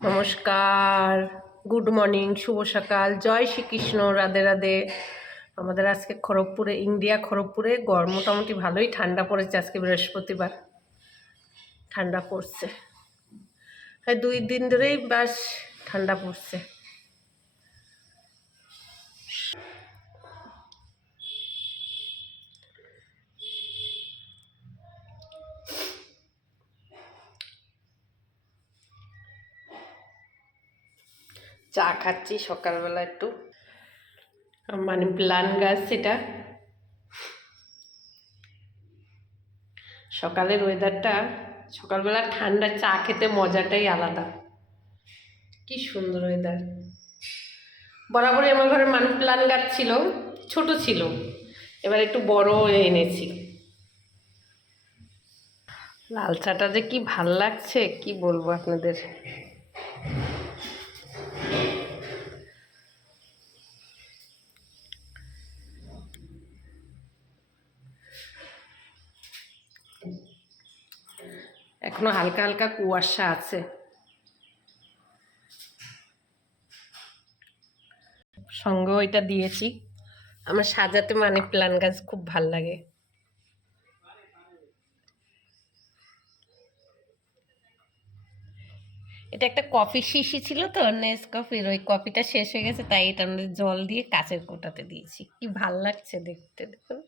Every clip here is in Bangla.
নমস্কার, গুড মর্নিং, শুভ সকাল, জয় শ্রীকৃষ্ণ, রাধে রাধে। আমাদের আজকে খড়গপুরে, ইন্ডিয়া খড়গপুরে মোটামুটি ভালোই ঠান্ডা পড়েছে। আজকে বৃহস্পতিবার, ঠান্ডা পড়ছে। হ্যাঁ, 2 দিন ধরেই বেশ ঠান্ডা পড়ছে। চা খাচ্ছি সকালবেলা একটু, মানে প্লান্ট গাছ। সেটা সকালের ওয়েদারটা, সকালবেলা ঠান্ডা চা খেতে মজাটাই আলাদা। কি সুন্দর ওয়েদার। বরাবরই আমার ঘরে মানি প্লান্ট গাছ ছিল, ছোট ছিল, এবার একটু বড় এনেছি। লাল চাটা যে কি ভাল লাগছে, কি বলবো আপনাদের। এখনো হালকা হালকা কুয়াশা আছে। সঙ্গে ওইটা দিয়েছি। আমার সাজাতে মানি প্লান্ট গাছ খুব ভাল লাগে। এটা একটা কফি শিশি ছিল তো, নেসকফির, ওই কফিটা শেষ হয়ে গেছে, তাই এটা আমরা জল দিয়ে কাচের কোটাতে দিয়েছি। কি ভাল লাগছে দেখতে, দেখুন।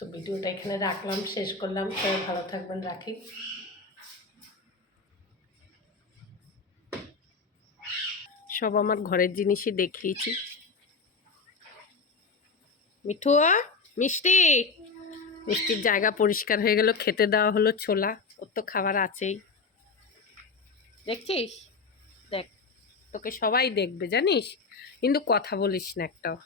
তো ভিডিওটা এখানে রাখলাম, শেষ করলাম। সবাই ভালো থাকবেন, রাখি। সব আমার ঘরের জিনিসই দেখিয়েছি। মিঠু, মিষ্টি, মিষ্টির জায়গা পরিষ্কার হয়ে গেল, খেতে দেওয়া হলো ছোলা। ওর তো খাবার আছেই, দেখছিস? দেখ, তোকে সবাই দেখবে জানিস, কিন্তু কথা বলিস না একটাও।